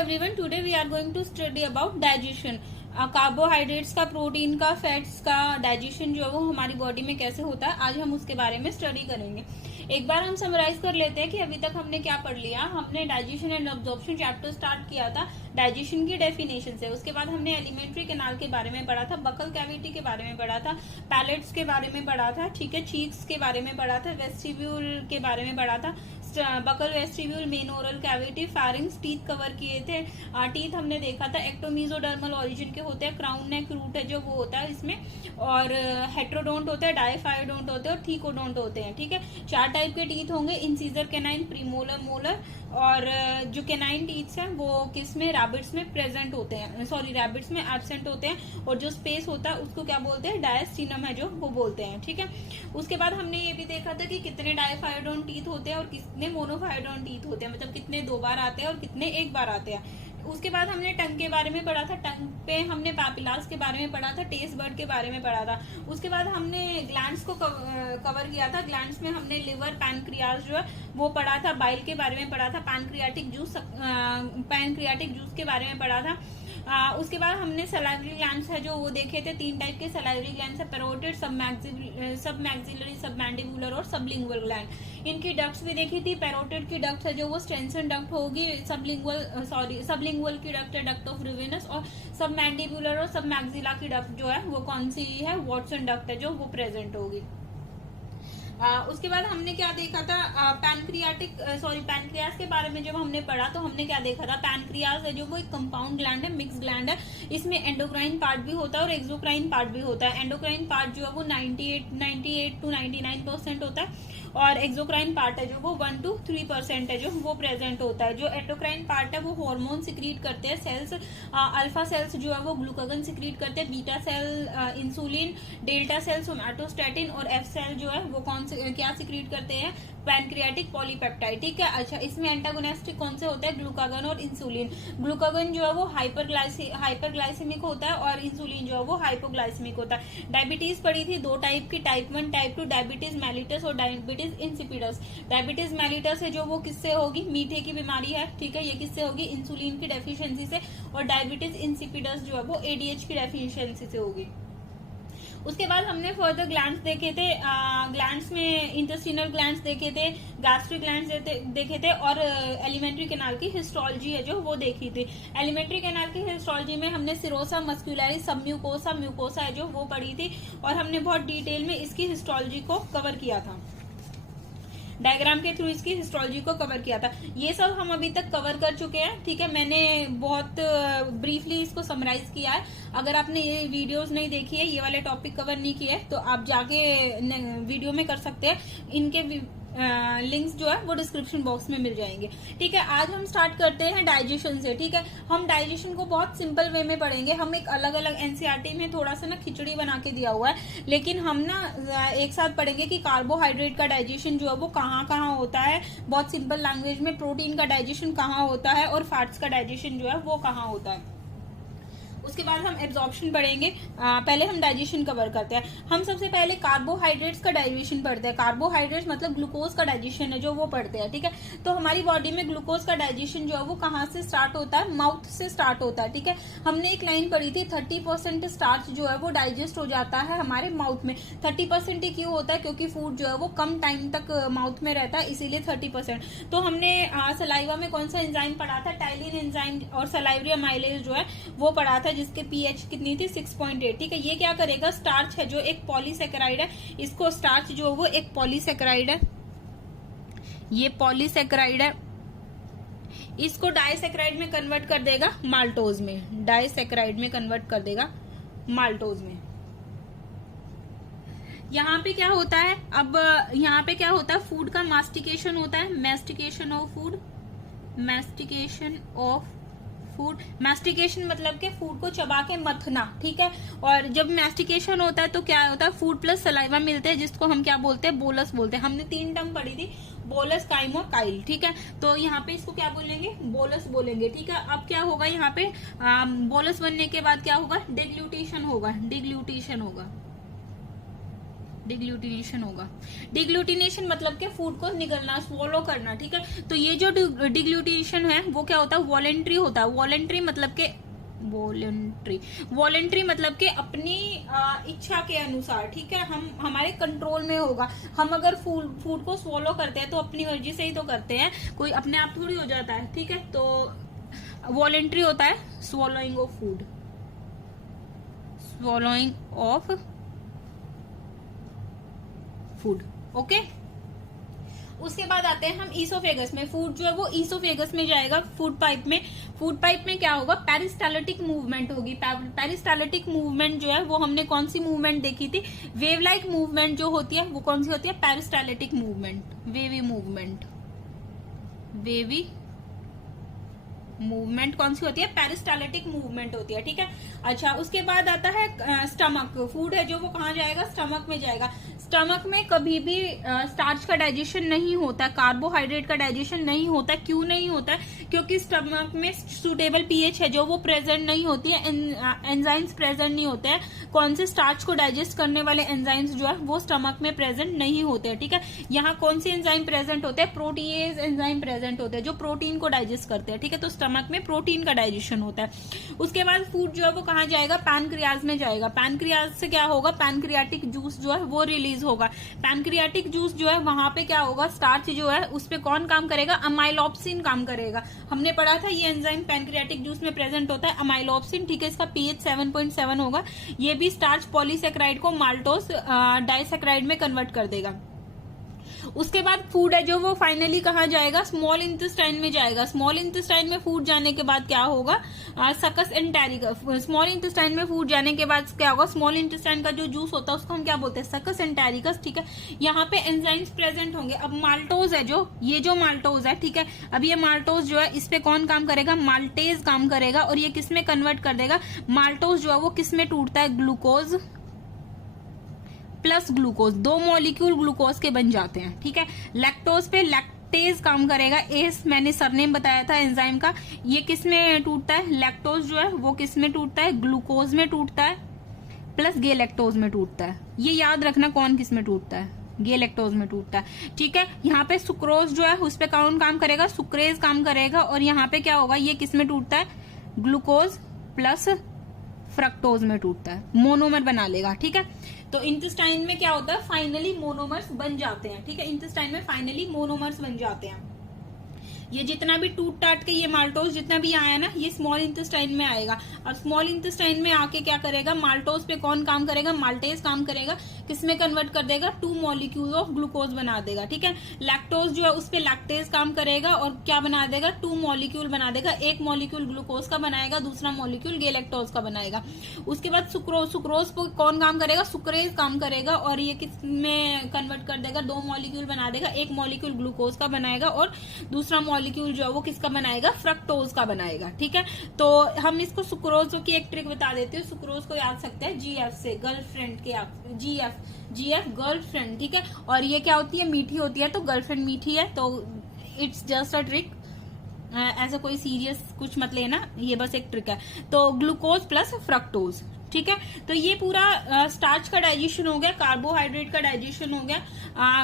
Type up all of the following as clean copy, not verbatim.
everyone, today we are going to study about digestion. Carbohydrates का, protein का, fats का digestion जो है वो हमारी बॉडी में कैसे होता है, आज हम उसके बारे में स्टडी करेंगे। एक बार हम समराइज कर लेते हैं कि अभी तक हमने क्या पढ़ लिया। हमने digestion and absorption chapter start किया था डाइजेशन की डेफिनेशन से। उसके बाद हमने एलिमेंट्री कैनाल के बारे में पढ़ा था, बकल कैविटी के बारे में पढ़ा था, पैलेट्स के बारे में पढ़ा था, ठीक है, चीक्स के बारे में पढ़ा था, वेस्टिब्यूल के बारे में पढ़ा था, buccal, vestibule, main oral cavity, pharynx, teeth cover किए थे। टीथ हमने देखा था एक्टोमीजोडर्मल ओरिजिन के होते हैं, क्राउन नेक रूट है जो वो होता है इसमें, और हेट्रोडोंट होते हैं, डाइफाइडोंट होते हैं और थीकोडोंट होते हैं, ठीक है। 4 टाइप के टीथ होंगे, इंसीजर, कैनाइन, प्रीमोलर, मोलर। और जो कैनाइन टीथ्स हैं वो किस में, रैबिट्स में प्रेजेंट होते हैं, सॉरी रैबिट्स में एब्सेंट होते हैं। और जो स्पेस होता है उसको क्या बोलते हैं, डायस्टिनम है जो वो बोलते हैं, ठीक है। उसके बाद हमने ये भी देखा था कि कितने डाइफाइडोन टीथ होते हैं और कितने मोनोफाइडोन टीथ होते हैं, मतलब कितने 2 बार आते हैं और कितने 1 बार आते हैं। उसके बाद हमने टंग के बारे में पढ़ा था, टंग पे हमने पापिलास के बारे में पढ़ा था, टेस्ट बर्ड के बारे में पढ़ा था। उसके बाद हमने ग्लैंड्स को कवर किया था। ग्लैंड्स में हमने लिवर, पैनक्रियाज जो है वो पढ़ा था, बाइल के बारे में पढ़ा था, पैनक्रियाटिक जूस के बारे में पढ़ा था। उसके बाद हमने सलाइवरी ग्लैंड्स है जो वो देखे थे। 3 टाइप के सलाइवरी ग्लैंड्स है, पैरोटिड, सब मैक्सिलरी, सब मैंडिबुलर और सबलिंगुअल ग्लैंड। इनकी डक्ट्स भी देखी थी। पैरोटिड की डक्ट है जो वो स्टेंसन डक्ट होगी, सबलिंगुअल की डक्ट है डक्ट ऑफ रिवेनस, और सब मैंडिबुलर और सब मैक्सिला की डक्ट जो है वो कौन सी है, वॉटसन डक्ट है जो वो प्रेजेंट होगी। उसके बाद हमने क्या देखा था, पैनक्रियास के बारे में जब हमने पढ़ा तो हमने क्या देखा था, पैनक्रियास है जो वो एक कंपाउंड ग्लैंड है, मिक्स ग्लैंड है। इसमें एंडोक्राइन पार्ट भी होता है और एक्सोक्राइन पार्ट भी होता है। एंडोक्राइन पार्ट जो है वो 98 to 99% होता है, और एक्सोक्राइन पार्ट है जो वो 1 to 3% है जो वो प्रेजेंट होता है। जो एंडोक्राइन पार्ट है वो हार्मोन सिक्रीट करते हैं, सेल्स, अल्फा सेल्स जो है वो ग्लूकागन सिक्रीट करते हैं, beta cell insulin, delta cell somatostatin, और एफ सेल जो है वो क्या सिक्रीट करते हैं, पैनक्रियाटिक पॉलीपेप्टाइड, ठीक है। अच्छा, इसमें एंटागोनिस्टिक कौन से होते हैं, ग्लूकागन और इंसुलिन। ग्लूकागन जो है वो हाइपरग्लाइसेमिक होता है और इंसुलिन जो है वो हाइपोग्लाइसेमिक होता है। डायबिटीज पड़ी थी 2 टाइप की, टाइप 1, टाइप 2, डायबिटीज मेलिटस और डायबिटीज इंसिपिडस। डायबिटीज मेलिटस है जो वो किससे होगी, मीठे की बीमारी है, ठीक है, ये किससे होगी, इंसुलिन की डेफिशिएंसी से। और डायबिटीज इंसिपिडस जो है वो एडीएच की डेफिशिएंसी से होगी। उसके बाद हमने फर्दर ग्लैंड्स देखे थे। ग्लैंड्स में इंटेस्टिनल ग्लैंड्स देखे थे, गैस्ट्रिक ग्लैंड्स देखे थे, और एलिमेंट्री कैनाल की हिस्टोलॉजी है जो वो देखी थी। एलिमेंट्री कैनाल की हिस्टोलॉजी में हमने सिरोसा, मस्कुलरिस, सब म्यूकोसा है जो वो पढ़ी थी, और हमने बहुत डिटेल में इसकी हिस्टोलॉजी को कवर किया था, डायग्राम के थ्रू इसकी हिस्टोलॉजी को कवर किया था। ये सब हम अभी तक कवर कर चुके हैं, ठीक है। मैंने बहुत ब्रीफली इसको समराइज किया है। अगर आपने ये वीडियोस नहीं देखी है, ये वाले टॉपिक कवर नहीं किए तो आप जाके वीडियो में कर सकते हैं। इनके लिंक्स जो है वो डिस्क्रिप्शन बॉक्स में मिल जाएंगे, ठीक है। आज हम स्टार्ट करते हैं डाइजेशन से, ठीक है। हम डाइजेशन को बहुत सिंपल वे में पढ़ेंगे। हम एक अलग अलग एनसीईआरटी में थोड़ा सा ना खिचड़ी बना के दिया हुआ है, लेकिन हम ना एक साथ पढ़ेंगे कि कार्बोहाइड्रेट का डाइजेशन जो है वो कहाँ कहाँ होता है, बहुत सिंपल लैंग्वेज में, प्रोटीन का डाइजेशन कहाँ होता है, और फैट्स का डाइजेशन जो है वो कहाँ होता है। उसके बाद हम एब्जॉर्प्शन पढ़ेंगे। पहले हम डाइजेशन कवर करते हैं। हम सबसे पहले कार्बोहाइड्रेट्स का डाइजेशन पढ़ते हैं। कार्बोहाइड्रेट्स मतलब ग्लूकोज का डाइजेशन है जो वो पढ़ते हैं, ठीक है। तो हमारी बॉडी में ग्लूकोज का डाइजेशन जो है वो कहाँ से स्टार्ट होता है, माउथ से स्टार्ट होता है, ठीक है। हमने एक लाइन पढ़ी थी, 30% स्टार्च जो है वो डाइजेस्ट हो जाता है हमारे माउथ में। 30% ही क्यों होता है, क्योंकि फूड जो है वो कम टाइम तक माउथ में रहता है, इसीलिए 30%। तो हमने सलाइवा में कौन सा एंजाइम पढ़ा था, टाइलिन एंजाइम, और सलाइवरी अमाइलेज जो है वो पढ़ा था, जिसके पीएच कितनी थी, 6.8, ठीक है। ये क्या करेगा, स्टार्च है जो एक पॉलीसेकेराइड है, इसको स्टार्च जो वो एक पॉलीसेकेराइड है, ये पॉलीसेकेराइड है, इसको डाइसेकेराइड में कन्वर्ट कर देगा माल्टोज में, डाइसेकेराइड में कन्वर्ट कर देगा माल्टोज में। यहाँ पे क्या होता है, अब यहाँ पे क्या होता है, फूड का मास्टिकेशन होता है, mastication of food, mastication of food. Mastication मतलब के फूड को चबा के मथना, ठीक है। और जब मैस्टिकेशन होता है तो क्या होता है, फूड प्लस सलाइवा मिलते हैं, जिसको हम क्या बोलते हैं, बोलस बोलते हैं। हमने 3 टर्म पढ़ी थी, बोलस, काइम और काइल, ठीक है। तो यहाँ पे इसको क्या बोलेंगे, बोलस बोलेंगे, ठीक है। अब क्या होगा यहाँ पे, बोलस बनने के बाद क्या होगा, डिग्लूटेशन होगा, डिग्लूटेशन होगा, डिग्लूटिनेशन होगा। डिग्लूटिनेशन मतलब कि फूड को निगलना, स्वॉलो करना, ठीक है। तो ये जो डिग्लूटिनेशन है वो क्या होता है, वॉलेंट्री होता है। वॉलेंट्री मतलब के वॉलेंट्री मतलब कि अपनी इच्छा के अनुसार, ठीक है, हम हमारे कंट्रोल में होगा। हम अगर फूड को स्वॉलो करते हैं तो अपनी मर्जी से ही तो करते हैं, कोई अपने आप थोड़ी हो जाता है, ठीक है। तो वॉलेंट्री होता है swallowing of food, swallowing of food, okay. उसके बाद आते हैं हम ईसोफेगस में। फूड जो है वो ईसोफेगस में जाएगा, फूड पाइप में। फूड पाइप में क्या होगा, पेरिस्टाल्टिक मूवमेंट होगी। पेरिस्टाल्टिक मूवमेंट जो है वो हमने कौन सी मूवमेंट देखी थी, वेव लाइक मूवमेंट जो होती है वो कौन सी होती है, peristaltic movement, wavy movement. Wavy movement कौन सी होती है, पेरिस्टाल्टिक मूवमेंट होती है, ठीक है। अच्छा, उसके बाद आता है स्टमक। फूड है जो वो कहाँ जाएगा, स्टमक में जाएगा। स्टमक में कभी भी स्टार्च का डाइजेशन नहीं होता है, कार्बोहाइड्रेट का डाइजेशन नहीं होता है। क्यों नहीं होता है, क्योंकि स्टमक में सुटेबल पीएच है जो वो प्रेजेंट नहीं होती है, एंजाइम्स प्रेजेंट नहीं होते हैं। कौन से स्टार्च को डाइजेस्ट करने वाले एंजाइम्स जो है वो स्टमक में प्रेजेंट नहीं होते हैं, ठीक है। यहाँ कौन से एंजाइम प्रेजेंट होते हैं, प्रोटीएज एंजाइम प्रेजेंट होते हैं जो प्रोटीन को डाइजेस्ट करते हैं, ठीक है। तो स्टमक में प्रोटीन का डाइजेशन होता है। उसके बाद फूड जो है वो कहाँ जाएगा, पैनक्रियाज में जाएगा। पैनक्रियाज से क्या होगा, पैनक्रियाटिक जूस जो है वो रिलीज होगा। पैनक्रियाटिक जूस जो है वहां पे क्या होगा, स्टार्च जो है उस पे कौन काम करेगा, अमाइलोप्सिन काम करेगा। हमने पढ़ा था ये एंजाइम पैनक्रियाटिक जूस में प्रेजेंट होता है, अमाइलोप्सिन, ठीक है। इसका पीएच 7.7 होगा। ये भी स्टार्च पॉलीसेक्राइड को माल्टोस डाइसेक्राइड में कन्वर्ट कर देगा। उसके बाद फूड है जो वो फाइनली कहाँ जाएगा, स्मॉल इंटेस्टाइन में जाएगा। स्मॉल इंटेस्टाइन में फूड जाने के बाद क्या होगा, सकस एंटेरिकस। स्मॉल इंटेस्टाइन में फूड जाने के बाद क्या होगा, स्मॉल इंटेस्टाइन का जो जूस होता है उसको हम क्या बोलते हैं, सकस एंटेरिकस, ठीक है। यहाँ पे एंजाइम्स प्रेजेंट होंगे। अब माल्टोज है जो, ये जो माल्टोज है, ठीक है। अब ये माल्टोज जो है इस पे कौन काम करेगा, माल्टेज काम करेगा। और ये किस में कन्वर्ट कर देगा, माल्टोज जो है वो किस में टूटता है, ग्लूकोज प्लस ग्लूकोज, दो मॉलिक्यूल ग्लूकोज के बन जाते हैं, ठीक है। लैक्टोज पे लैक्टेज काम करेगा। एस मैंने सरनेम बताया था एंजाइम का। ये किस में टूटता है, लैक्टोज जो है वो किस में टूटता है, ग्लूकोज में टूटता है प्लस गे लैक्टोज में टूटता है। ये याद रखना कौन किस में टूटता है, गे लैक्टोज में टूटता है, ठीक है। यहाँ पे सुक्रोज जो है उस पे कौन काम करेगा, सुक्रेज काम करेगा। और यहाँ पे क्या होगा, ये किस में टूटता है, ग्लूकोज प्लस फ्रक्टोज में टूटता है, मोनोमर बना लेगा, ठीक है। तो इंटेस्टाइन में क्या होता है, फाइनली मोनोमर्स बन जाते हैं, ठीक है। इंटेस्टाइन में फाइनली मोनोमर्स बन जाते हैं। ये जितना भी टूट टाट के ये माल्टोज जितना भी आया ना, ये स्मॉल इंटेस्टाइन में आएगा। अब स्मॉल इंटेस्टाइन में आके क्या करेगा, माल्टोज पे कौन काम करेगा, माल्टेज काम करेगा। किसमें कन्वर्ट कर देगा, 2 मॉलिक्यूल ऑफ ग्लूकोज बना देगा, ठीक है। लैक्टोज जो है उस पे लैक्टेज काम करेगा और क्या बना देगा, 2 मॉलिक्यूल बना देगा। एक मॉलिक्यूल ग्लूकोज का बनाएगा, दूसरा मॉलिक्यूल गे लैक्टोज का बनाएगा। उसके बाद सुक्रोज पे कौन काम करेगा, सुक्रेज काम करेगा और ये किसमें कन्वर्ट कर देगा, 2 मॉलिक्यूल बना देगा। एक मॉलिक्यूल ग्लूकोज का बनाएगा और दूसरा मॉलिक्यूल जो है वो किसका बनाएगा, फ्रक्टोज का बनाएगा, ठीक है। तो हम इसको सुक्रोज की एक ट्रिक बता देते हैं। सुक्रोज को याद सकते हैं जीएफ से, गर्लफ्रेंड के, जीएफ गर्लफ्रेंड, ठीक है। और ये क्या होती है, मीठी होती है, तो गर्लफ्रेंड मीठी है, तो इट्स जस्ट अ ट्रिक, ऐसा कोई सीरियस कुछ मत लेना, ये बस एक ट्रिक है। तो ग्लूकोज प्लस फ्रक्टोज, ठीक है। तो ये पूरा स्टार्च का डाइजेशन हो गया, कार्बोहाइड्रेट का डाइजेशन हो गया।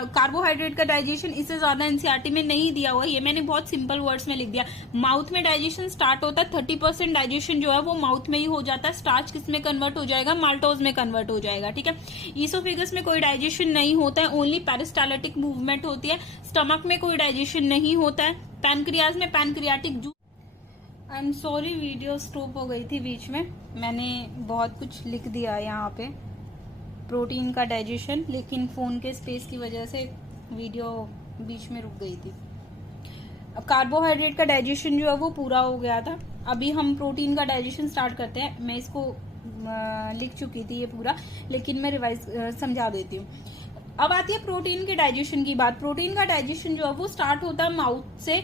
कार्बोहाइड्रेट का डाइजेशन इससे ज्यादा एनसीईआरटी में नहीं दिया हुआ है, ये मैंने बहुत सिंपल वर्ड्स में लिख दिया। माउथ में डाइजेशन स्टार्ट होता है, 30% डाइजेशन जो है वो माउथ में ही हो जाता है। स्टार्च किस में कन्वर्ट हो जाएगा, माल्टोज में कन्वर्ट हो जाएगा, ठीक है। ईसोफेगस में कोई डाइजेशन नहीं होता है, ओनली पेरिस्टाल्टिक मूवमेंट होती है। स्टमक में कोई डाइजेशन नहीं होता है। पैनक्रियाज में pancreatic juice, I am sorry video stop हो गई थी बीच में, मैंने बहुत कुछ लिख दिया यहाँ पे, प्रोटीन का डाइजेशन, लेकिन फोन के स्पेस की वजह से वीडियो बीच में रुक गई थी। अब कार्बोहाइड्रेट का डाइजेशन जो है वो पूरा हो गया था। अभी हम प्रोटीन का डाइजेशन स्टार्ट करते हैं। मैं इसको लिख चुकी थी ये पूरा, लेकिन मैं रिवाइज समझा देती हूँ। अब आती है प्रोटीन के डाइजेशन की बात। प्रोटीन का डाइजेशन जो है वो स्टार्ट होता है माउथ से,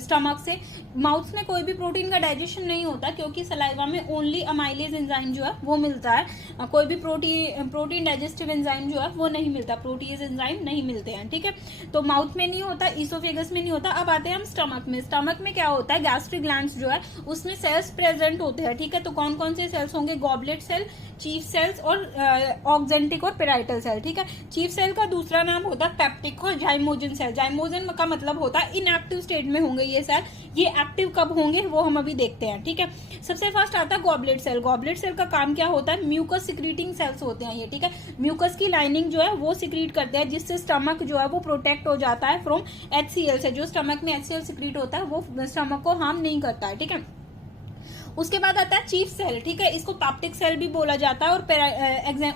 स्टमक से। माउथ में कोई भी प्रोटीन का डाइजेशन नहीं होता, क्योंकि सलाइवा में ओनली अमाइलेज एंजाइम जो है वो मिलता है। कोई भी प्रोटीन डाइजेस्टिव एंजाइम जो है वो नहीं मिलता, प्रोटीज एंजाइम नहीं मिलते हैं, ठीक है। तो माउथ में नहीं होता, इसोफेगस में नहीं होता। अब आते हैं हम स्टमक में। स्टमक में क्या होता है, गैस्ट्रिक ग्लैंड्स जो है उसमें सेल्स प्रेजेंट होते हैं, ठीक है। तो कौन कौन से सेल्स होंगे, गॉबलेट सेल, चीफ सेल्स और ऑक्जेंटिक और पेराइटल सेल, ठीक है। चीफ सेल का दूसरा नाम होता है पेप्टिक और जाइमोजन सेल। जाइमोजन का मतलब होता है इनएक्टिव स्टेट में होंगे ये सेल, ये एक्टिव कब होंगे वो हम अभी देखते हैं, ठीक है। सबसे फर्स्ट आता है गॉबलेट सेल। गॉबलेट सेल का काम क्या होता है, म्यूकस सिक्रीटिंग सेल्स होते हैं ये, ठीक है। म्यूकस की लाइनिंग जो है वो सिक्रीट करते हैं, जिससे स्टमक जो है वो प्रोटेक्ट हो जाता है फ्रॉम HCl से। जो स्टमक में HCl सिक्रीट होता है वो स्टमक को हार्म नहीं करता है, ठीक है। उसके बाद आता है चीफ सेल, ठीक है। इसको पेप्टिक सेल भी बोला जाता है और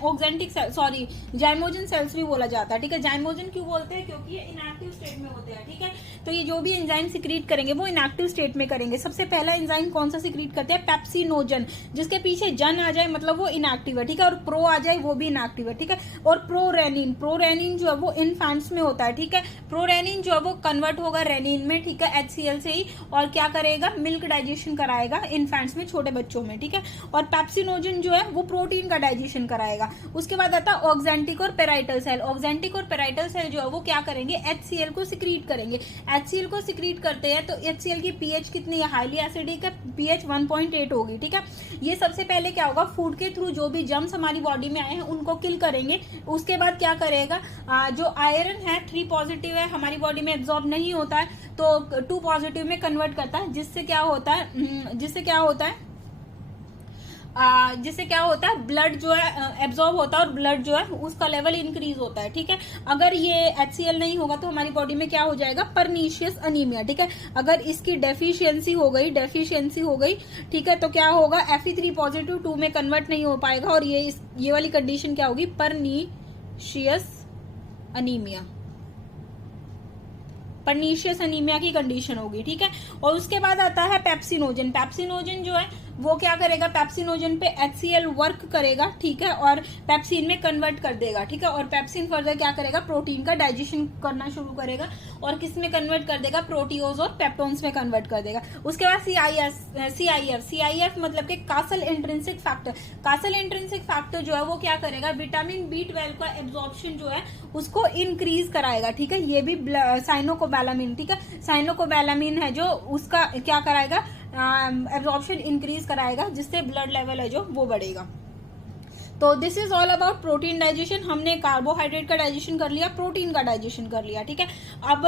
oxyntic cell, sorry, zymogen cells भी बोला जाता है, ठीक है। जाइमोजन क्यों बोलते हैं, क्योंकि ये इनएक्टिव स्टेट में होते हैं, ठीक है। तो ये जो भी एंजाइम सिक्रीट करेंगे वो इनएक्टिव स्टेट में करेंगे। सबसे पहला एंजाइम कौन सा सिक्रीट करते हैं, पेप्सिनोजन। जिसके पीछे जन आ जाए मतलब वो इनएक्टिव है, ठीक है, और प्रो आ जाए वो भी इनएक्टिव है, ठीक है। और प्रोरेनिन, प्रोरेनिन जो है वो इन्फेंट्स में होता है, ठीक है। प्रोरेनिन जो है वो कन्वर्ट होगा रेनिन में, ठीक है, HCl से ही, और क्या करेगा, मिल्क डाइजेशन कराएगा इन्फेंट्स में, छोटे बच्चों में, ठीक है। और पेप्सिनोजन जो है वो प्रोटीन का डाइजेशन कराएगा। उसके बाद आता है ऑक्जेंटिक और पेराइटल सेल। ऑक्जेंटिक और पेराइटल सेल जो है वो क्या करेंगे, HCl को सिक्रीट करेंगे। HCl को सिक्रीट करते हैं तो HCl की pH कितनी है, हाईली एसिडिक है, pH 1.8 होगी, ठीक है। ये सबसे पहले क्या होगा, फूड के थ्रू जो भी जर्म्स हमारी बॉडी में आए हैं उनको किल करेंगे। उसके बाद क्या करेगा, जो आयरन है 3 पॉजिटिव है हमारी बॉडी में एब्जॉर्ब नहीं होता है, तो 2 पॉजिटिव में कन्वर्ट करता है, जिससे क्या होता है ब्लड जो है एब्जॉर्ब होता है और ब्लड जो है उसका लेवल इंक्रीज होता है, ठीक है। अगर ये HCl नहीं होगा तो हमारी बॉडी में क्या हो जाएगा, परनीशियस अनीमिया, ठीक है। अगर इसकी डेफिशिएंसी हो गई, ठीक है, तो क्या होगा, Fe3 पॉजिटिव 2 में कन्वर्ट नहीं हो पाएगा, और ये वाली कंडीशन क्या होगी, परनीशियस अनीमिया की कंडीशन होगी, ठीक है। और उसके बाद आता है पेप्सिनोजन। पेप्सिनोजन जो है वो क्या करेगा, पेप्सिनोजन पे HCl वर्क करेगा, ठीक है, और पेप्सिन में कन्वर्ट कर देगा, ठीक है। और पेप्सिन फर्दर क्या करेगा, प्रोटीन का डाइजेशन करना शुरू करेगा, और किस में कन्वर्ट कर देगा, प्रोटीओज और पेप्टोन्स में कन्वर्ट कर देगा। उसके बाद CIF मतलब कि castle intrinsic factor. Castle intrinsic factor जो है वो क्या करेगा, विटामिन B12 का एब्जॉर्प्शन जो है उसको इंक्रीज कराएगा, ठीक है। ये भी साइनोकोबैलामिन, ठीक है, साइनोकोबैलामिन है जो उसका क्या कराएगा, एब्जॉर्प्शन इंक्रीज कराएगा, जिससे ब्लड लेवल है जो वो बढ़ेगा। तो this is all about protein digestion. हमने कार्बोहाइड्रेट का डाइजेशन कर लिया, प्रोटीन का डाइजेशन कर लिया, ठीक है। अब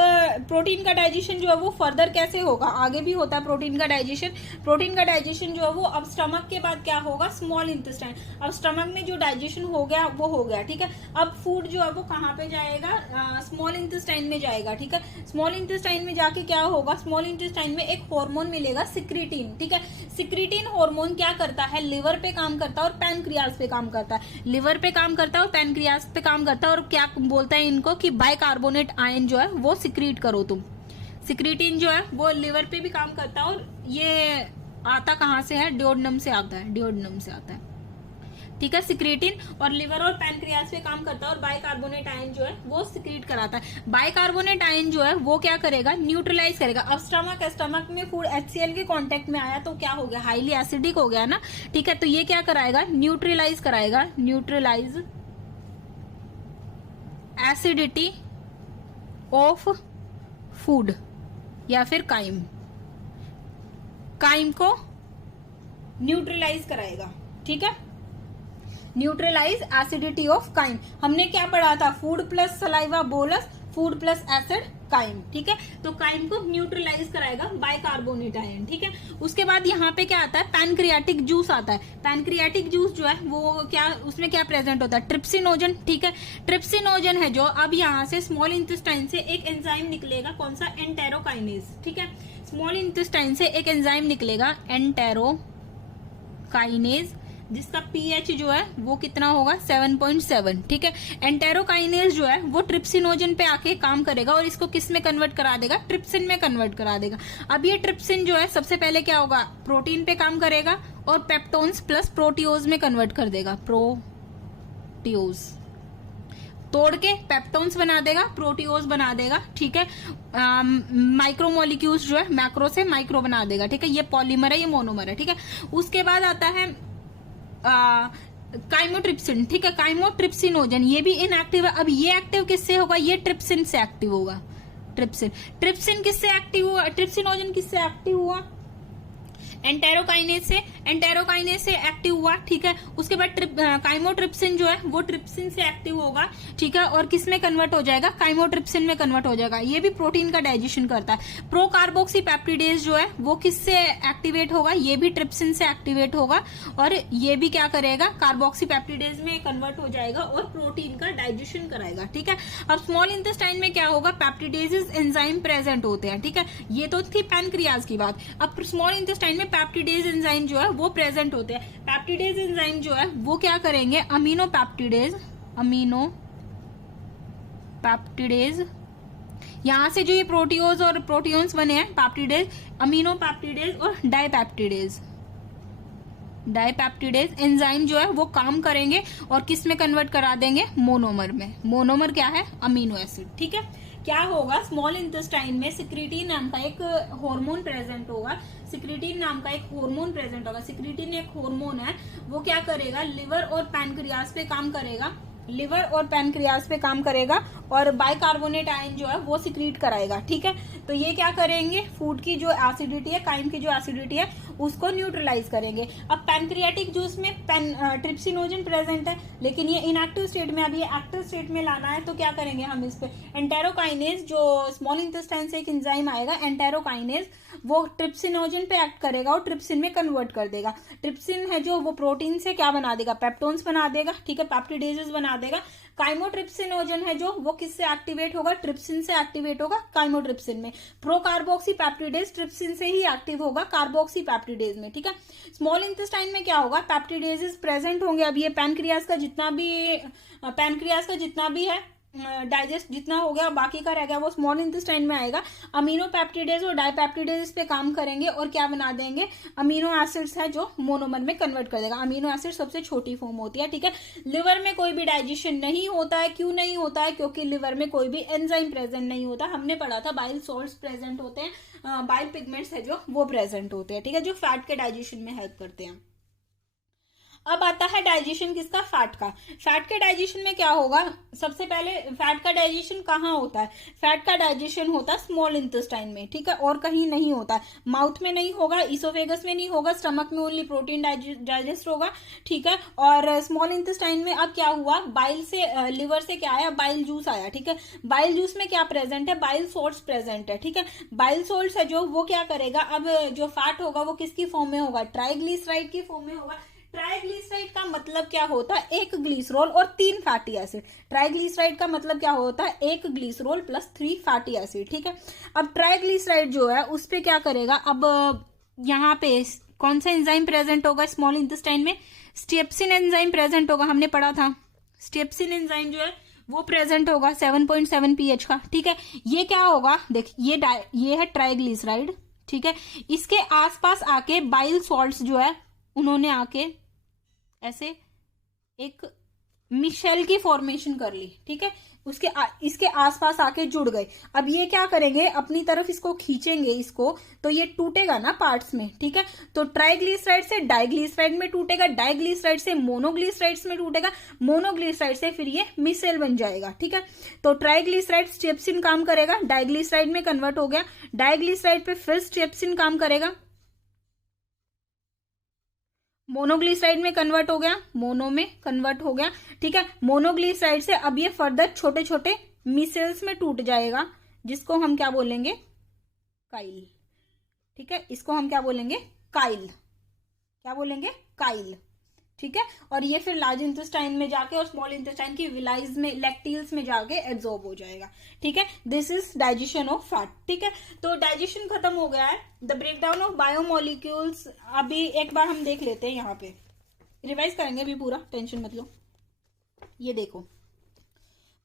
प्रोटीन का डाइजेशन जो है वो फर्दर कैसे होगा, आगे भी होता है प्रोटीन का डाइजेशन। प्रोटीन का डाइजेशन जो है वो अब स्टमक के बाद क्या होगा, स्मॉल इंटेस्टाइन। अब स्टमक में जो डाइजेशन हो गया वो हो गया, ठीक है। अब फूड जो है वो कहाँ पे जाएगा, स्मॉल इंटेस्टाइन में जाएगा, ठीक है। स्मॉल इंटेस्टाइन में जाके क्या होगा, स्मॉल इंटेस्टाइन में एक हार्मोन मिलेगा, सिक्रीटिन, ठीक है। सिक्रीटिन हार्मोन क्या करता है, लिवर पे काम करता है और पैनक्रियाज पे काम करता है। लिवर पे काम करता है और पैनक्रियाज पे काम करता है, और क्या बोलता है इनको कि बाइकार्बोनेट आयन जो है वो सिक्रीट करो तुम। सिक्रीटिन जो है वो लिवर पे भी काम करता है, और ये आता कहाँ से है, डिओडनम से आता है, ठीक है। सिक्रीटिन और लिवर और पैनक्रियाज पे काम करता है, और बाइकार्बोनेट आयन जो है वो सिक्रीट कराता है। बाइकार्बोनेट आयन जो है वो क्या करेगा, न्यूट्रलाइज करेगा। अब स्टमक में फूड HCl के कांटेक्ट में आया तो क्या हो गया, हाईली एसिडिक हो गया ना, ठीक है। तो ये क्या कराएगा, न्यूट्रलाइज एसिडिटी ऑफ फूड, या फिर काइम को न्यूट्रलाइज कराएगा, ठीक है। Neutralise acidity of chyme. हमने क्या पढ़ा था, food plus saliva bolus, food plus acid chyme, ठीक है। तो काइम को न्यूट्रलाइज कराएगा बाइकार्बोनेट आयन, ठीक है। उसके बाद यहाँ पे क्या आता है, पैनक्रियाटिक जूस आता है। पैनक्रियाटिक जूस जो है वो क्या, उसमें क्या प्रेजेंट होता है, ट्रिप्सिनोजन, ठीक है। ट्रिप्सिनोजन है जो अब यहाँ से स्मॉल इंटेस्टाइन से एक एंजाइम निकलेगा, कौन सा, एंटेरोकाइनेज, ठीक है। स्मॉल इंटेस्टाइन से एक एंजाइम निकलेगा एंटेरोकाइनेज, जिसका pH जो है वो कितना होगा, 7.7, ठीक है। एंटेरोकाइनेज जो है वो ट्रिप्सिनोजन पे आके काम करेगा, और इसको किस में कन्वर्ट करा देगा, ट्रिप्सिन में कन्वर्ट करा देगा। अब ये ट्रिप्सिन जो है सबसे पहले क्या होगा, प्रोटीन पे काम करेगा, और पेप्टोन्स प्लस प्रोटीओज में कन्वर्ट कर देगा, तोड़ के पेप्टोन्स बना देगा, प्रोटीओज बना देगा, ठीक है। माइक्रोमोलिक्यूल्स जो है मैक्रो से माइक्रो बना देगा, ठीक है। ये पॉलीमर है, ये मोनोमर है, ठीक है। उसके बाद आता है काइमोट्रिप्सिन, ठीक है। काइमोट्रिप्सिनोजन ये भी इनएक्टिव है। अब ये एक्टिव किससे होगा, ये ट्रिप्सिन से एक्टिव होगा। ट्रिप्सिन किससे एक्टिव हुआ, ट्रिप्सिनोजन किससे एक्टिव हुआ, एंटेरोकाइनेज से एक्टिव हुआ, ठीक है। उसके बाद काइमोट्रिप्सिन जो है वो ट्रिप्सिन से एक्टिव होगा, ठीक है। और किस में कन्वर्ट हो जाएगा, काइमोट्रिप्सिन में कन्वर्ट हो जाएगा। ये भी प्रोटीन का डाइजेशन करता है। प्रोकार्बोक्सी पेप्टिडेज जो है वो किससे एक्टिवेट होगा, ये भी ट्रिप्सिन से एक्टिवेट होगा, और ये भी क्या करेगा, कार्बोक्सी पेप्टिडेज में कन्वर्ट हो जाएगा और प्रोटीन का डाइजेशन कराएगा, ठीक है। अब स्मॉल इंटेस्टाइन में क्या होगा, पेप्टिडेजेस एंजाइम प्रेजेंट होते हैं, ठीक है। ये तो थी पैनक्रियाज की बात। अब स्मॉल इंटेस्टाइन में पेप्टिडेज एंजाइम जो है वो प्रेजेंट होते हैं। पेप्टिडेज एंजाइम जो है वो क्या करेंगे, अमीनो पेप्टिडेज, यहां से जो ये प्रोटीओज और प्रोटीन्स बने हैं पेप्टिडेज, अमीनो पेप्टिडेज और डाइपेप्टिडेज एंजाइम जो है वो काम करेंगे और किस में कन्वर्ट करा देंगे, मोनोमर में। मोनोमर क्या है, अमीनो एसिड, ठीक है। क्या होगा, स्मॉल इंटेस्टाइन में सिक्रीटिन नाम का एक हार्मोन प्रेजेंट होगा। सिक्रीटिन एक हार्मोन है, वो क्या करेगा, लिवर और पैनक्रियाज पे काम करेगा और बाइकार्बोनेट आयन जो है वो सिक्रीट कराएगा, ठीक है। तो ये क्या करेंगे, फूड की जो एसिडिटी है, काइम की जो एसिडिटी है उसको न्यूट्रलाइज करेंगे। अब पैनक्रियाटिक जूस में ट्रिप्सिनोजन प्रेजेंट है, लेकिन ये इनएक्टिव स्टेट में, अब ये एक्टिव स्टेट में लाना है, तो क्या करेंगे हम इस पे, एंटेरोकाइनेज, जो स्मॉल इंटेस्टाइन से एक एंजाइम आएगा एंटेरोकाइनेज, वो ट्रिप्सिनोजन पे एक्ट करेगा और ट्रिप्सिन में कन्वर्ट कर देगा। ट्रिप्सिन है जो वो प्रोटीन से क्या बना देगा, पेप्टोन्स बना देगा, ठीक है, पेप्टिडेजेस बना देगा। काइमोट्रिप्सिनोजन है जो वो किससे एक्टिवेट होगा, ट्रिप्सिन से एक्टिवेट होगा काइमोट्रिप्सिन में। प्रोकार्बोक्सी पेप्टिडेज ट्रिप्सिन से ही एक्टिव होगा कार्बोक्सी पेप्टिडेज में, ठीक है। स्मॉल इंटेस्टाइन में क्या होगा, पेप्टिडेजेस प्रेजेंट होंगे। अब ये पैनक्रियाज का जितना भी है डाइजेस्ट जितना हो गया, बाकी का रह गया वो स्मॉल इंटेस्टाइन में आएगा। अमीनो पेप्टिडेज और डाइपेप्टिडेज पे काम करेंगे और क्या बना देंगे, अमीनो एसिड्स है जो मोनोमर में कन्वर्ट कर देगा। अमीनो एसिड सबसे छोटी फॉर्म होती है, ठीक है। लिवर में कोई भी डाइजेशन नहीं होता है, क्यों नहीं होता है, क्योंकि लिवर में कोई भी एंजाइम प्रेजेंट नहीं होता। हमने पढ़ा था बाइल सॉल्ट्स प्रेजेंट होते हैं, बाइल पिगमेंट्स है जो वो प्रेजेंट होते हैं, ठीक है, जो फैट के डाइजेशन में हेल्प करते हैं। अब आता है डाइजेशन किसका, फैट का। फैट के डाइजेशन में क्या होगा, सबसे पहले फैट का डाइजेशन कहाँ होता है, फैट का डाइजेशन होता है स्मॉल इंटेस्टाइन में, ठीक है, और कहीं नहीं होता। माउथ में नहीं होगा, इसोफेगस में नहीं होगा, स्टमक में ओनली प्रोटीन डाइजेस्ट होगा, ठीक है। और स्मॉल इंटेस्टाइन में अब क्या हुआ, बाइल से, लिवर से क्या आया, बाइल जूस आया, ठीक है। बाइल जूस में क्या प्रेजेंट है, बाइल सोल्ट्स प्रेजेंट है, ठीक है। बाइल सोल्ट्स है जो वो क्या करेगा, अब जो फैट होगा वो किसकी फॉर्म में होगा, ट्राइग्लिसराइड की फॉर्म में होगा। ट्राइग्लिसराइड का मतलब क्या होता है, एक ग्लिसरॉल और 3 फैटी एसिड। ट्राइग्लिसराइड का मतलब क्या होता है, एक ग्लिसरॉल प्लस 3 फैटी एसिड, ठीक है। अब ट्राइग्लिसराइड जो है उस पे क्या करेगा, अब यहाँ पे कौन सा एंजाइम प्रेजेंट होगा स्मॉल इंटेस्टाइन में, स्टेप्सिन एंजाइम प्रेजेंट होगा, हमने पढ़ा था। स्टेप्सिन एंजाइम जो है वो प्रेजेंट होगा 7.7 pH का, ठीक है। ये क्या होगा, देख ये है ट्राइग्लिसराइड, ठीक है। इसके आसपास आके बाइल सॉल्ट्स जो है उन्होंने आके ऐसे एक मिशेल की फॉर्मेशन कर ली, ठीक है। इसके आसपास आके जुड़ गए। अब ये क्या करेंगे, अपनी तरफ इसको खींचेंगे इसको, तो ये टूटेगा ना पार्ट्स में, ठीक है। तो ट्राइग्लिसराइड से डाइग्लिसराइड में टूटेगा, डाइग्लिसराइड से मोनोग्लिसराइड्स में टूटेगा, मोनोग्लिसराइड से फिर ये मिसेल बन जाएगा, ठीक है। तो ट्राइग्लिसराइड स्टेप्सिन काम करेगा, डाइग्लिसराइड में कन्वर्ट हो गया, डाइग्लिसराइड पे फिर स्टेप्सिन काम करेगा, मोनोग्लिसराइड में कन्वर्ट हो गया, मोनो में कन्वर्ट हो गया, ठीक है। मोनोग्लिसराइड से अब ये फर्दर छोटे छोटे मिसेल्स में टूट जाएगा, जिसको हम क्या बोलेंगे, काइल, ठीक है। इसको हम क्या बोलेंगे, काइल, क्या बोलेंगे, काइल, ठीक है। और ये फिर लार्ज इंटेस्टाइन में जाके और स्मॉल इंटेस्टाइन की विलाइज में, लैक्टिल्स में जाके एब्जॉर्ब हो जाएगा, ठीक है। This is digestion of fat, ठीक है। तो डाइजेशन खत्म हो गया है। द ब्रेकडाउन ऑफ बायोमोलिक्यूल्स अभी एक बार हम देख लेते हैं, यहाँ पे रिवाइज करेंगे अभी पूरा, टेंशन मत लो। ये देखो,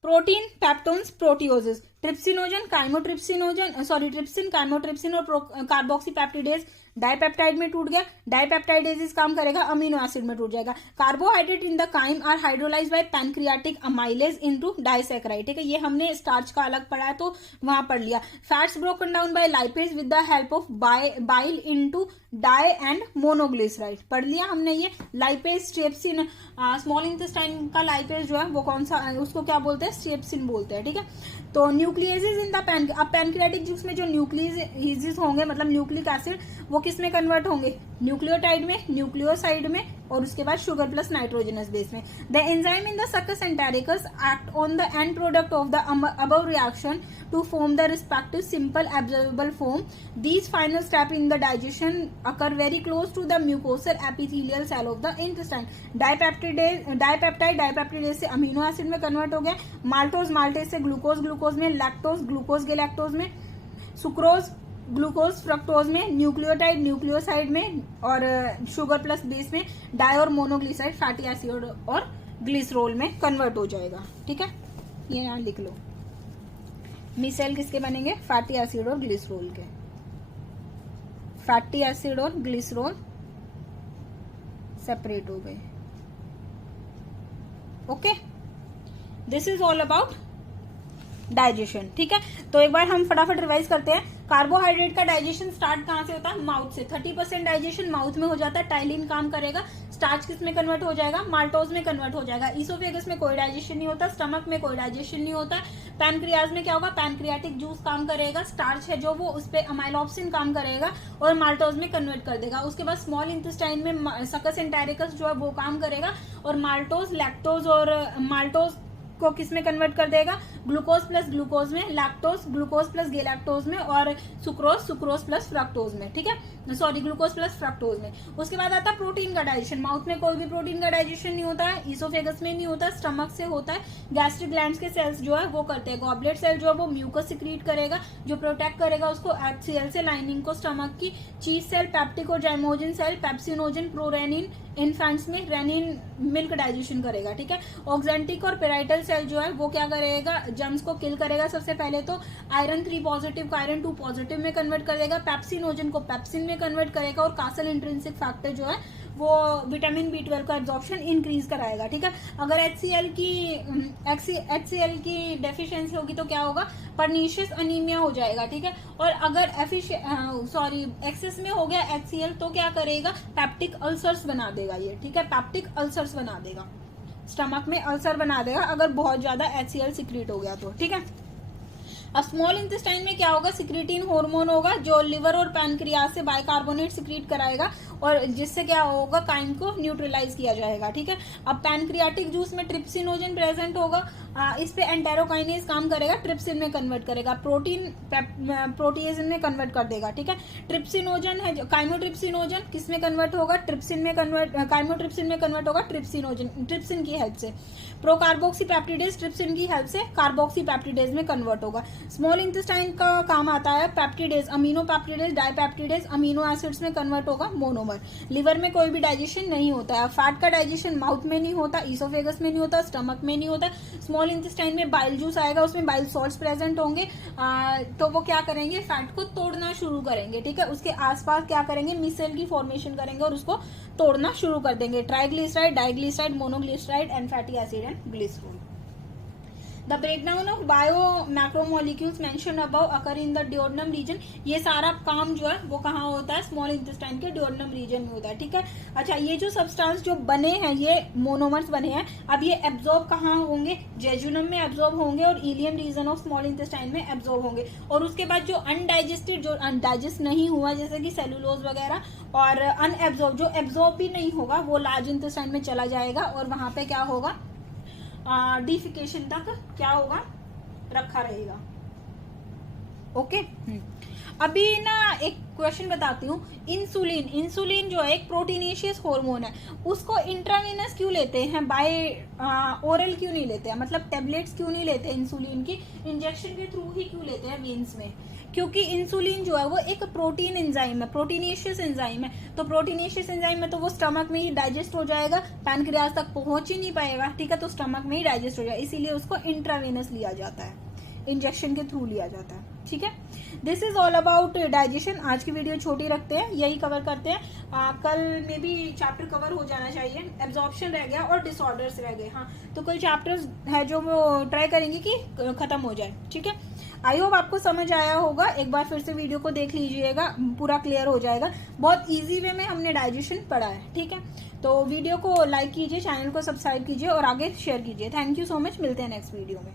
protein, peptones, proteoses, trypsinogen, chymotrypsinogen, sorry trypsin, chymotrypsin और कार्बोक्सीपेप्टिडेज डाइपेप्टाइड में टूट गया, डाइपेप्टाइडेज काम करेगा अमीनो एसिड में टूट जाएगा। Carbohydrate in the chyme are hydrolyse by pancreatic amylase into disaccharide, ठीक है, ये हमने स्टार्च का अलग पढ़ा है तो वहां पढ़ लिया। Fats broken down by lipase with the help of bile into di and monoglyceride, पढ़ लिया हमने ये। लाइपेज स्ट्रेप्सिन, स्मॉल इंटेस्टाइन का लाइपेज जो है वो कौन सा, उसको क्या बोलते हैं, स्ट्रेप्सिन बोलते हैं, ठीक है। तो न्यूक्लियसेस इन द अब पैनक्रियाटिक जूस में जो न्यूक्लियसेस होंगे मतलब न्यूक्लिक एसिड, वो किस में कन्वर्ट होंगे, न्यूक्लियोटाइड में, न्यूक्लियोसाइड में, और उसके बाद शुगर प्लस नाइट्रोजनस बेस में। The enzyme in the succus entericus act on the end product of the above reaction to form the respective simple absorbable form. These final step in the digestion occur very close to the mucosal epithelial cell of the intestine. Dipeptide से amino acid में convert हो गया, maltase से glucose में, lactose glucose galactose में, sucrose glucose fructose में, nucleotide nucleoside में, और शुगर प्लस बेस में, डाई और मोनोग्लिसराइड फैटी एसिड और ग्लिसरोल में कन्वर्ट हो जाएगा, ठीक है, ये यहां लिख लो। मिसेल किसके बनेंगे, फैटी एसिड और ग्लिसरोल के। फैटी एसिड और ग्लिसरोल सेपरेट हो गए, okay. This is all about digestion, ठीक है। तो एक बार हम फटाफट रिवाइज करते हैं। कार्बोहाइड्रेट का डाइजेशन स्टार्ट कहां से होता है, माउथ से। 30% डाइजेशन माउथ में हो जाता है, टाइलिन काम करेगा, स्टार्च किस में कन्वर्ट हो जाएगा, माल्टोज में कन्वर्ट हो जाएगा। ईसोफेगस में कोई डाइजेशन नहीं होता, स्टमक में कोई डाइजेशन नहीं होता। पैनक्रियाज में क्या होगा, पैनक्रियाटिक जूस काम करेगा, स्टार्च है जो वो उस पर अमाइलोप्सिन काम करेगा और माल्टोज में कन्वर्ट कर देगा। उसके बाद स्मॉल इंटेस्टाइन में सक्कस एंटेरिकस जो है वो काम करेगा और माल्टोज, लैक्टोज और माल्टोज को किस में कन्वर्ट कर देगा, ग्लूकोज प्लस ग्लूकोज में, लैक्टोज ग्लूकोज प्लस गैलेक्टोज में, और सुक्रोज प्लस फ्रक्टोज में, ठीक है, सॉरी ग्लूकोज प्लस फ्रक्टोज में। उसके बाद आता है प्रोटीन का डाइजेशन। माउथ में कोई भी प्रोटीन का डाइजेशन नहीं होता है, ईसोफेगस में नहीं होता, स्टमक से होता है। गैस्ट्रिक ग्लैंड्स के सेल्स जो है वो करते हैं। गॉबलेट सेल जो है वो म्यूकस सिक्रीट करेगा जो प्रोटेक्ट करेगा उसको HCl से लाइनिंग को स्टमक की। चीज सेल, पेप्टिक और जाइमोजिन सेल, पेप्सिनोजन, प्रोरेनिन इन्फेंट्स में रेनिन मिल्क डाइजेशन करेगा, ठीक है। ऑक्जेंटिक और पेराइटल सेल जो है वो क्या करेगा, जर्म्स को किल करेगा। सबसे पहले तो आयरन 3 पॉजिटिव को आयरन 2 पॉजिटिव में कन्वर्ट कर देगा, पेप्सिनोजन को पेप्सिन में कन्वर्ट करेगा, और कासल इंट्रिंसिक फैक्टर जो है वो विटामिन B12 का एब्जॉर्प्शन इंक्रीज कराएगा, ठीक है। अगर HCl की डेफिशिएंसी होगी तो क्या होगा, पर्नीशियस अनीमिया हो जाएगा, ठीक है। और अगर एक्सेस में हो गया HCl तो क्या करेगा, पैप्टिक अल्सर्स बना देगा ये, ठीक है, पैप्टिक अल्सर्स बना देगा, स्टमक में अल्सर बना देगा अगर बहुत ज्यादा HCl सिक्रीट हो गया तो, ठीक है। अब स्मॉल इंटेस्टाइन में क्या होगा, सिक्रीटिन हार्मोन होगा जो लिवर और पैनक्रियाज से बाइकार्बोनेट सिक्रीट कराएगा और जिससे क्या होगा, काइम को न्यूट्रलाइज किया जाएगा, ठीक है। अब पैनक्रियाटिक जूस में ट्रिप्सिनोजन प्रेजेंट होगा, इस पे एंटेरोकाइनेज काम करेगा, ट्रिप्सिन में कन्वर्ट करेगा, प्रोटीएज में कन्वर्ट कर देगा, ठीक है। ट्रिप्सिनोजन है, काइमोट्रिप्सिनोजन किस में कन्वर्ट होगा, ट्रिप्सिन में कन्वर्ट, काइमोट्रिप्सिन में कन्वर्ट होगा ट्रिप्सिन की हेल्प से। प्रोकार्बोक्सीपेप्टिडेज ट्रिप्सिन की हेल्प से कार्बोक्सीपेप्टिडेज में कन्वर्ट होगा। स्मॉल इंटेस्टाइन का काम आता है peptidase, amino peptidase, dipeptidase amino acids में कन्वर्ट होगा मोनोमर। लिवर में कोई भी डाइजेशन नहीं होता है। फैट का डाइजेशन माउथ में नहीं होता, ईसोफेगस में नहीं होता, स्टमक में नहीं होता। स्मॉल इंटेस्टाइन में बाइल जूस आएगा, उसमें बाइल सॉल्ट्स प्रेजेंट होंगे, तो वो क्या करेंगे, फैट को तोड़ना शुरू करेंगे, ठीक है। उसके आसपास क्या करेंगे, मिसेल की फॉर्मेशन करेंगे और उसको तोड़ना शुरू कर देंगे। Triglyceride, diglyceride, monoglyceride and fatty acid and glycerol. The breakdown of biomacromolecules mentioned above occur in the duodenum region। ये सारा काम जो है वो कहाँ होता है, स्मॉल इंटेस्टाइन के duodenum region में होता है, ठीक है। अच्छा, ये जो सब्सटेंस जो बने हैं ये मोनोमर्स बने हैं, अब ये एब्जॉर्ब कहाँ होंगे, जेजुनम में एब्जॉर्ब होंगे और ileum region of small intestine में एब्जॉर्ब होंगे। और उसके बाद जो अनडाइजेस्टेड, जो अनडाइजेस्ट नहीं हुआ जैसे कि सेलुलोज वगैरह, और अनएब्जॉर्ब जो एब्जॉर्ब भी नहीं होगा वो लार्ज इंटेस्टाइन में चला जाएगा और वहां पे क्या होगा, डिफिकेशन तक क्या होगा, रखा रहेगा, ओके। अभी ना एक क्वेश्चन बताती हूँ। इंसुलिन जो है एक प्रोटीनेशियस हार्मोन है, उसको इंट्रावेनस क्यों लेते हैं, बाय ओरल क्यों नहीं लेते हैं, मतलब टेबलेट्स क्यों नहीं लेते हैं, इंसुलिन की इंजेक्शन के थ्रू ही क्यों लेते हैं वेन्स में, क्योंकि इंसुलिन जो है वो एक प्रोटीन एंजाइम है, प्रोटीनेशियस एंजाइम है। तो प्रोटीनेशियस एंजाइम में तो वो स्टमक में ही डाइजेस्ट हो जाएगा, पैनक्रियाज तक पहुंच ही नहीं पाएगा, ठीक है, तो स्टमक में ही डाइजेस्ट हो जाएगा, इसीलिए उसको इंट्रावेनस लिया जाता है। इंजेक्शन के थ्रू लिया जाता है। ठीक है, this is all about digestion. आज की वीडियो छोटी रखते हैं, यही कवर करते हैं। कल में भी चैप्टर कवर हो जाना चाहिए। एब्जॉर्प्शन रह गया और डिसऑर्डर्स रह गए। हाँ, तो कल चैप्टर्स है जो वो ट्राई करेंगे कि खत्म हो जाए। ठीक है, आई होप आपको समझ आया होगा। एक बार फिर से वीडियो को देख लीजिएगा, पूरा क्लियर हो जाएगा। बहुत इजी वे में हमने डाइजेशन पढ़ा है। ठीक है, तो वीडियो को लाइक कीजिए, चैनल को सब्सक्राइब कीजिए और आगे शेयर कीजिए। थैंक यू सो मच, मिलते हैं नेक्स्ट वीडियो में।